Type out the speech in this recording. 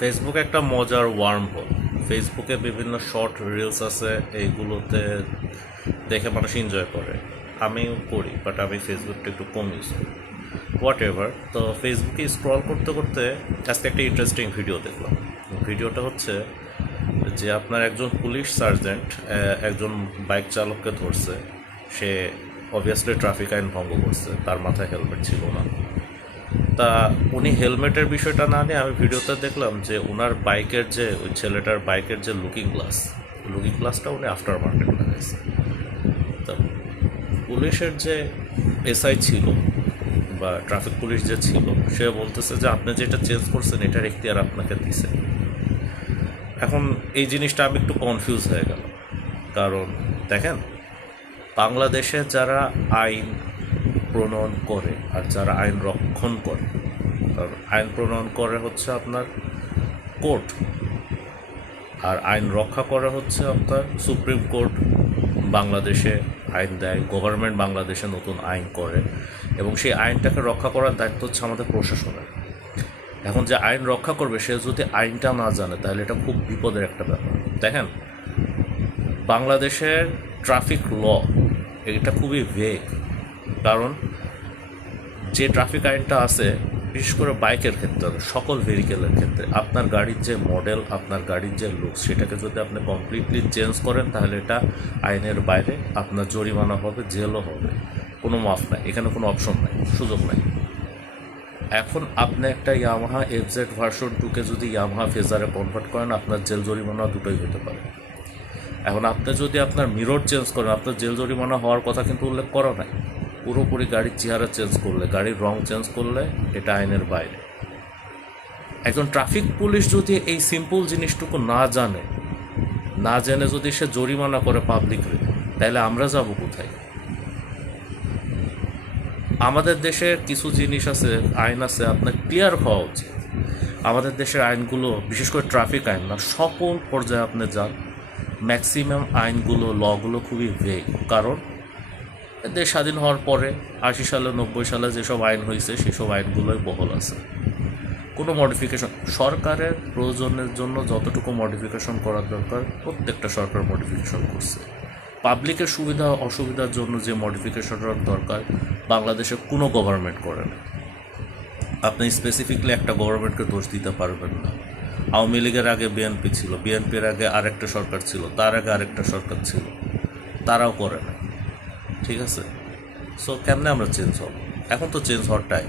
Facebook একটা মজার worm whole. ফেসবুকে বিভিন্ন শর্ট রিলস আছে, এইগুলোতে দেখে মানুষ এনজয় করে। আমিও করি, বাট আমি ফেসবুকটা একটু কম ইউজ করি। হোয়াট এভার, তো ফেসবুকে স্ক্রল করতে করতে আজকে একটা ইন্টারেস্টিং ভিডিও দেখলাম। ভিডিওটা হচ্ছে যে আপনার একজন পুলিশ সার্জেন্ট একজন বাইক চালককে ধরছে। সে অবভিয়াসলি ট্রাফিক আইন ভঙ্গ করছে, তার মাথায় হেলমেট ছিল না। তা উনি হেলমেটের বিষয়টা না নিয়ে আমি ভিডিওতে দেখলাম যে ওনার বাইকের যে ওই ছেলেটার বাইকের যে লুকিং গ্লাসটা উনি আফটার মার্কেট লাগাইছে। তা পুলিশের যে এসআই ছিল বা ট্রাফিক পুলিশ যে ছিল, সে বলতেছে যে আপনি যেটা চেঞ্জ করছেন এটার এখতিয়ার আপনাকে দিছে। এখন এই জিনিসটা আমি একটু কনফিউজ হয়ে গেল, কারণ দেখেন, বাংলাদেশে যারা আইন প্রণয়ন করে আর যারা আইন রক্ষণ করে, কারণ আইন প্রণয়ন করে হচ্ছে আপনার কোর্ট, আর আইন রক্ষা করে হচ্ছে আপনার সুপ্রিম কোর্ট। বাংলাদেশে আইন দেয়, গভর্নমেন্ট বাংলাদেশে নতুন আইন করে, এবং সেই আইনটাকে রক্ষা করার দায়িত্ব হচ্ছে আমাদের প্রশাসনের। এখন যে আইন রক্ষা করবে সে যদি আইনটা না জানে, তাহলে এটা খুব বিপদের একটা ব্যাপার। দেখেন, বাংলাদেশের ট্রাফিক ল এটা খুবই ভেগ, কারণ যে ট্রাফিক আইনটা আছে, বিশেষ করে বাইকের ক্ষেত্রে, সকল ভেহিকেলের ক্ষেত্রে আপনার গাড়ির যে মডেল, আপনার গাড়ির যে লুক, সেটাকে যদি আপনি কমপ্লিটলি চেঞ্জ করেন, তাহলে এটা আইনের বাইরে, আপনার জরিমানা হবে, জেলও হবে, কোনো মাফ নাই, এখানে কোনো অপশন নাই, সুযোগ নাই। এখন আপনি একটা ইয়ামাহা এফজেড ভার্সন 2কে যদি ইয়ামাহা ফেজারে কনভার্ট করেন, আপনার জেল জরিমানা দুটোই হতে পারে। এখন আপনি যদি আপনার মিরর চেঞ্জ করেন, আপনার জেল জরিমানা হওয়ার কথা কিন্তু উল্লেখ করা নাই। পুরোপুরি গাড়ির চেহারা চেঞ্জ করলে, গাড়ির রং চেঞ্জ করলে এটা আইনের বাইরে। একজন ট্রাফিক পুলিশ যদি এই সিম্পল জিনিসটুকু না জেনে যদি সে জরিমানা করে পাবলিকরে, তাহলে আমরা যাব কোথায়? আমাদের দেশে কিছু জিনিস আছে, আইন আছে, আপনার ক্লিয়ার হওয়া উচিত। আমাদের দেশের আইনগুলো, বিশেষ করে ট্রাফিক আইন না, সকল পর্যায়ে আপনি যান, ম্যাক্সিমাম আইনগুলো, লগুলো খুবই ভেগ। কারণ দেশ স্বাধীন হওয়ার পরে 80 সালে 90 সালে যেসব আইন হয়েছে সেসব আইনগুলোই বহাল আছে। কোনো মডিফিকেশন, সরকারের প্রয়োজনের জন্য যতটুকু মডিফিকেশন করার দরকার প্রত্যেকটা সরকার মডিফিকেশন করছে। পাবলিকের সুবিধা অসুবিধার জন্য যে মডিফিকেশনের দরকার বাংলাদেশে কোনো গভর্নমেন্ট করে না। আপনি স্পেসিফিকলি একটা গভর্নমেন্টকে দোষ দিতে পারবেন না। আওয়ামী লীগের আগে বিএনপি ছিল, বিএনপির আগে আরেকটা সরকার ছিল, তার আগে আরেকটা সরকার ছিল, তারাও করে না। ঠিক আছে? সো কেমনে আমরা চেঞ্জ হব? এখন তো চেঞ্জ হওয়ার টাইম।